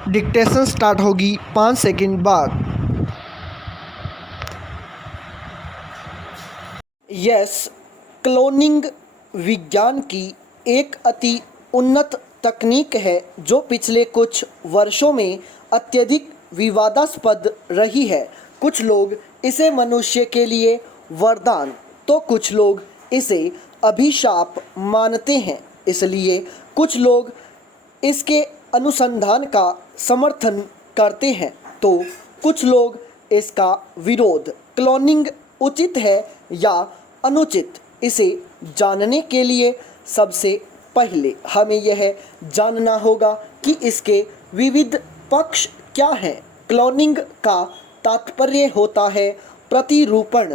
Dictation start होगी 5 second बाद। Yes, cloning विज्ञान की एक अति उन्नत तकनीक है जो पिछले कुछ वर्षों में अत्यधिक विवादास्पद रही है। कुछ लोग इसे मनुष्य के लिए वरदान तो कुछ लोग इसे अभिशाप मानते हैं। इसलिए कुछ लोग इसके अनुसंधान का समर्थन करते हैं तो कुछ लोग इसका विरोध। क्लोनिंग उचित है या अनुचित, इसे जानने के लिए सबसे पहले हमें यह जानना होगा कि इसके विविध पक्ष क्या हैं। क्लोनिंग का तात्पर्य होता है प्रतिरूपण।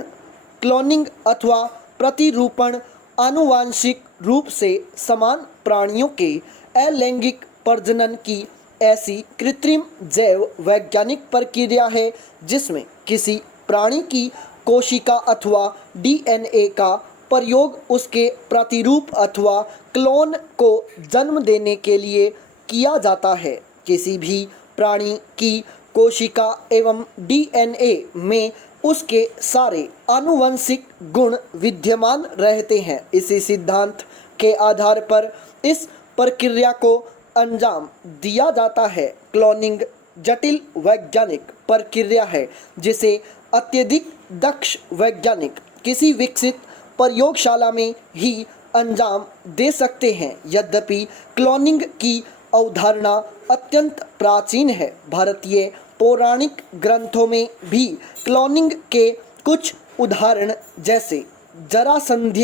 क्लोनिंग अथवा प्रतिरूपण आनुवांशिक रूप से समान प्राणियों के अलैंगिक प्रजनन की ऐसी कृत्रिम जैव वैज्ञानिक प्रक्रिया है जिसमें किसी प्राणी की कोशिका अथवा डीएनए का प्रयोग उसके प्रतिरूप अथवा क्लोन को जन्म देने के लिए किया जाता है। किसी भी प्राणी की कोशिका एवं डीएनए में उसके सारे आनुवंशिक गुण विद्यमान रहते हैं। इसी सिद्धांत के आधार पर इस प्रक्रिया को अंजाम दिया जाता है। क्लोनिंग जटिल वैज्ञानिक प्रक्रिया है जिसे अत्यधिक दक्ष वैज्ञानिक किसी विकसित प्रयोगशाला में ही अंजाम दे सकते हैं। यद्यपि क्लोनिंग की अवधारणा अत्यंत प्राचीन है, भारतीय पौराणिक ग्रंथों में भी क्लोनिंग के कुछ उदाहरण जैसे जरासंध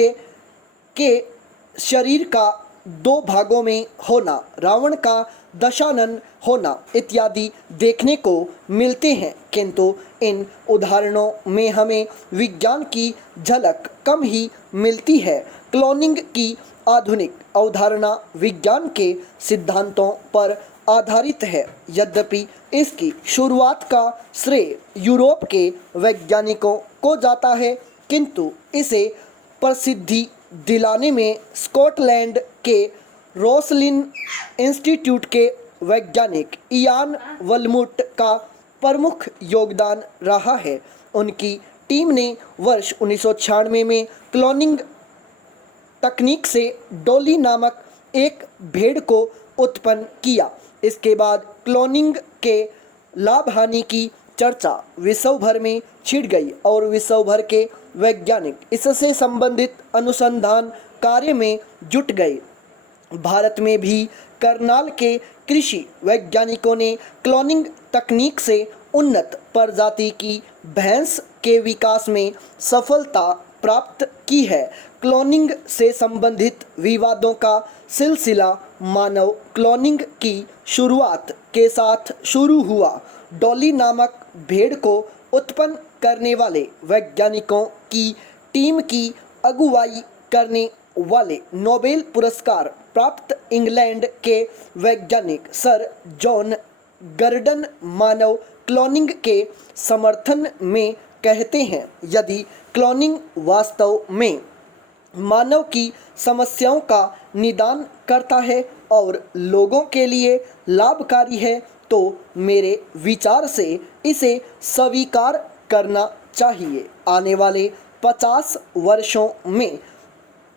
के शरीर का 2 भागों में होना, रावण का दशानन होना इत्यादि देखने को मिलते हैं, किंतु इन उदाहरणों में हमें विज्ञान की झलक कम ही मिलती है। क्लोनिंग की आधुनिक अवधारणा विज्ञान के सिद्धांतों पर आधारित है। यद्यपि इसकी शुरुआत का श्रेय यूरोप के वैज्ञानिकों को जाता है, किंतु इसे प्रसिद्धि दिलाने में स्कॉटलैंड के रोसलिन इंस्टीट्यूट के वैज्ञानिक इयान वलमुट का प्रमुख योगदान रहा है। उनकी टीम ने वर्ष 1996 में क्लोनिंग तकनीक से डॉली नामक एक भेड़ को उत्पन्न किया। इसके बाद क्लोनिंग के लाभ हानि की चर्चा विश्व भर में छिड़ गई और विश्व भर के वैज्ञानिक इससे संबंधित अनुसंधान कार्य में जुट गए। भारत में भी करनाल के कृषि वैज्ञानिकों ने क्लोनिंग तकनीक से उन्नत प्रजाति की भैंस के विकास में सफलता प्राप्त की है। क्लोनिंग से संबंधित विवादों का सिलसिला मानव क्लोनिंग की शुरुआत के साथ शुरू हुआ। डॉली नामक भेड़ को उत्पन्न करने वाले वैज्ञानिकों की टीम की अगुवाई करने वाले नोबेल पुरस्कार प्राप्त इंग्लैंड के वैज्ञानिक सर जॉन गर्डन मानव क्लोनिंग के समर्थन में कहते हैं, यदि क्लोनिंग वास्तव में मानव की समस्याओं का निदान करता है और लोगों के लिए लाभकारी है तो मेरे विचार से इसे स्वीकार करना चाहिए। आने वाले 50 वर्षों में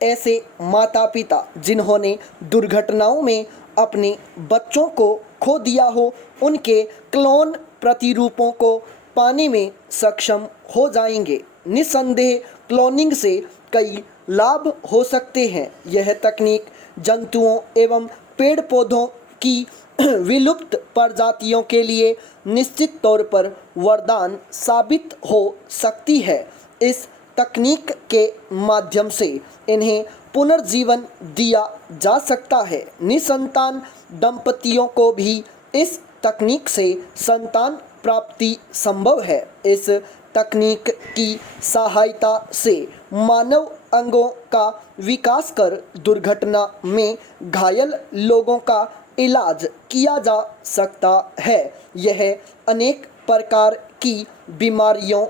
ऐसे माता पिता जिन्होंने दुर्घटनाओं में अपने बच्चों को खो दिया हो, उनके क्लोन प्रतिरूपों को पाने में सक्षम हो जाएंगे। निस्संदेह क्लोनिंग से कई लाभ हो सकते हैं। यह तकनीक जंतुओं एवं पेड़ पौधों की विलुप्त प्रजातियों के लिए निश्चित तौर पर वरदान साबित हो सकती है। इस तकनीक के माध्यम से इन्हें पुनर्जीवन दिया जा सकता है। निसंतान दंपतियों को भी इस तकनीक से संतान प्राप्ति संभव है। इस तकनीक की सहायता से मानव अंगों का विकास कर दुर्घटना में घायल लोगों का इलाज किया जा सकता है। यह अनेक प्रकार की बीमारियों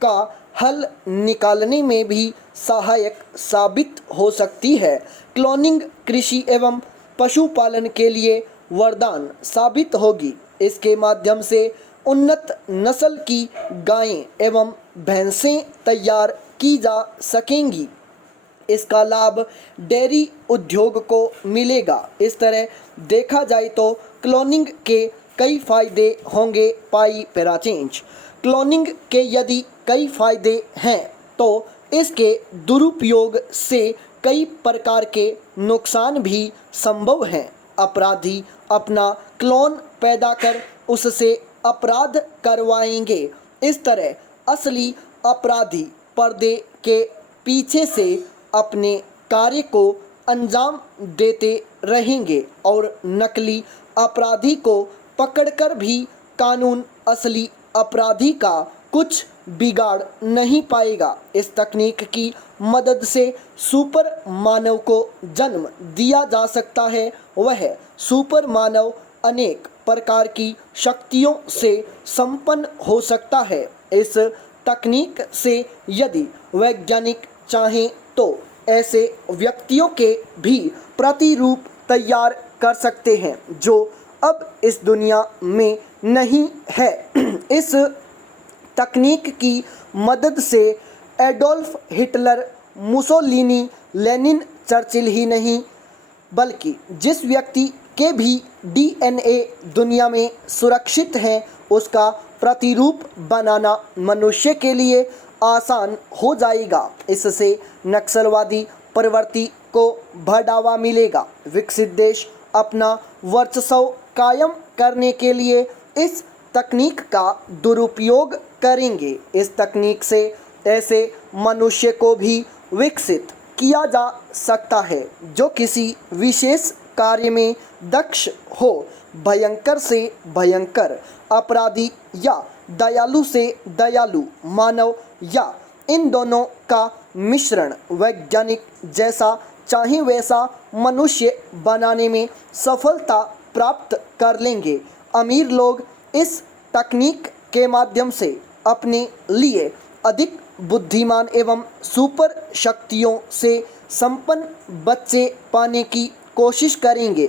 का हल निकालने में भी सहायक साबित हो सकती है। क्लोनिंग कृषि एवं पशुपालन के लिए वरदान साबित होगी। इसके माध्यम से उन्नत नस्ल की गायें एवं भैंसें तैयार की जा सकेंगी। इसका लाभ डेयरी उद्योग को मिलेगा। इस तरह देखा जाए तो क्लोनिंग के कई फायदे होंगे। पाई पैराचेंज क्लोनिंग के यदि कई फायदे हैं तो इसके दुरुपयोग से कई प्रकार के नुकसान भी संभव हैं। अपराधी अपना क्लोन पैदा कर उससे अपराध करवाएंगे। इस तरह असली अपराधी पर्दे के पीछे से अपने कार्य को अंजाम देते रहेंगे और नकली अपराधी को पकड़कर भी कानून असली अपराधी का कुछ बिगाड़ नहीं पाएगा। इस तकनीक की मदद से सुपर मानव को जन्म दिया जा सकता है। वह सुपर मानव अनेक प्रकार की शक्तियों से संपन्न हो सकता है। इस तकनीक से यदि वैज्ञानिक चाहें तो ऐसे व्यक्तियों के भी प्रतिरूप तैयार कर सकते हैं जो अब इस दुनिया में नहीं है। इस तकनीक की मदद से Adolf Hitler, Mussolini, Lenin, Churchill ही नहीं बल्कि जिस व्यक्ति के भी डीएनए दुनिया में सुरक्षित है उसका प्रतिरूप बनाना मनुष्य के लिए आसान हो जाएगा। इससे नक्सलवादी प्रवृत्ति को बढ़ावा मिलेगा। विकसित देश अपना वर्चस्व कायम करने के लिए इस तकनीक का दुरुपयोग करेंगे। इस तकनीक से ऐसे मनुष्य को भी विकसित किया जा सकता है जो किसी विशेष कार्य में दक्ष हो। भयंकर से भयंकर अपराधी या दयालु से दयालु मानव या इन दोनों का मिश्रण वैज्ञानिक जैसा चाहे वैसा मनुष्य बनाने में सफलता प्राप्त कर लेंगे। अमीर लोग इस तकनीक के माध्यम से अपने लिए अधिक बुद्धिमान एवं सुपर शक्तियों से संपन्न बच्चे पाने की कोशिश करेंगे।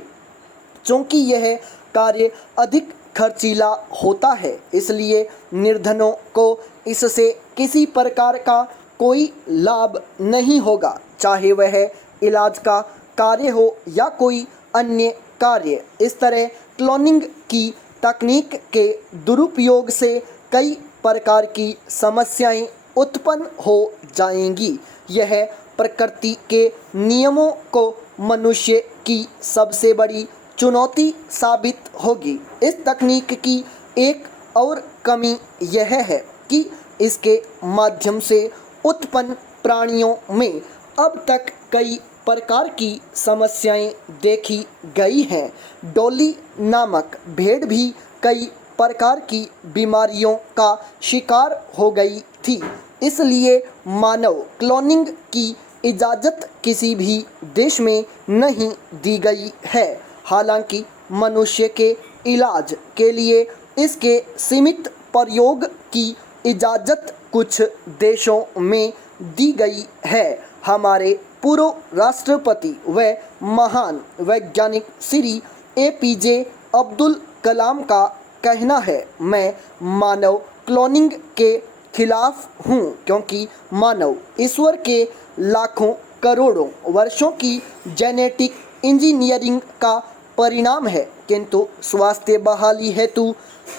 चूँकि यह कार्य अधिक खर्चीला होता है इसलिए निर्धनों को इससे किसी प्रकार का कोई लाभ नहीं होगा, चाहे वह इलाज का कार्य हो या कोई अन्य कार्य। इस तरह क्लोनिंग की तकनीक के दुरुपयोग से कई प्रकार की समस्याएं उत्पन्न हो जाएंगी। यह प्रकृति के नियमों को मनुष्य की सबसे बड़ी चुनौती साबित होगी। इस तकनीक की एक और कमी यह है कि इसके माध्यम से उत्पन्न प्राणियों में अब तक कई प्रकार की समस्याएं देखी गई हैं। डॉली नामक भेड़ भी कई प्रकार की बीमारियों का शिकार हो गई थी। इसलिए मानव क्लोनिंग की इजाज़त किसी भी देश में नहीं दी गई है। हालांकि मनुष्य के इलाज के लिए इसके सीमित प्रयोग की इजाज़त कुछ देशों में दी गई है। हमारे पूर्व राष्ट्रपति व महान वैज्ञानिक श्री एपीजे अब्दुल कलाम का कहना है, मैं मानव क्लोनिंग के खिलाफ हूँ क्योंकि मानव ईश्वर के लाखों करोड़ों वर्षों की जेनेटिक इंजीनियरिंग का परिणाम है, किंतु स्वास्थ्य बहाली हेतु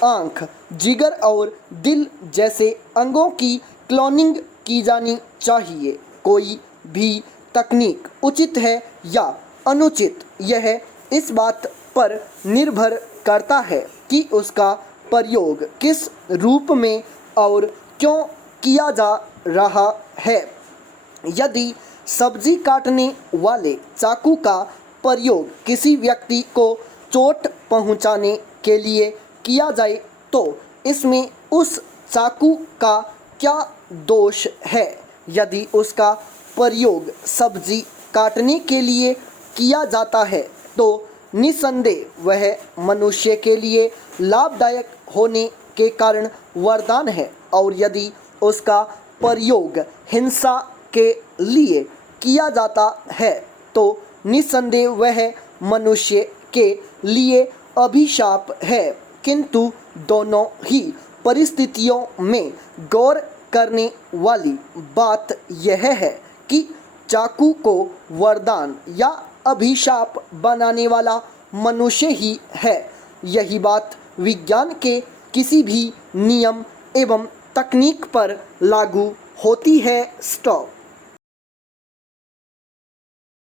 आँख, जिगर और दिल जैसे अंगों की क्लोनिंग की जानी चाहिए। कोई भी तकनीक उचित है या अनुचित यह इस बात पर निर्भर करता है कि उसका प्रयोग किस रूप में और क्यों किया जा रहा है। यदि सब्जी काटने वाले चाकू का प्रयोग किसी व्यक्ति को चोट पहुंचाने के लिए किया जाए तो इसमें उस चाकू का क्या दोष है? यदि उसका प्रयोग सब्जी काटने के लिए किया जाता है तो निस्संदेह वह मनुष्य के लिए लाभदायक होने के कारण वरदान है, और यदि उसका प्रयोग हिंसा के लिए किया जाता है तो निस्संदेह वह मनुष्य के लिए अभिशाप है, किंतु दोनों ही परिस्थितियों में गौर करने वाली बात यह है कि चाकू को वरदान या अभिशाप बनाने वाला मनुष्य ही है। यही बात विज्ञान के किसी भी नियम एवं तकनीक पर लागू होती है। स्टॉप।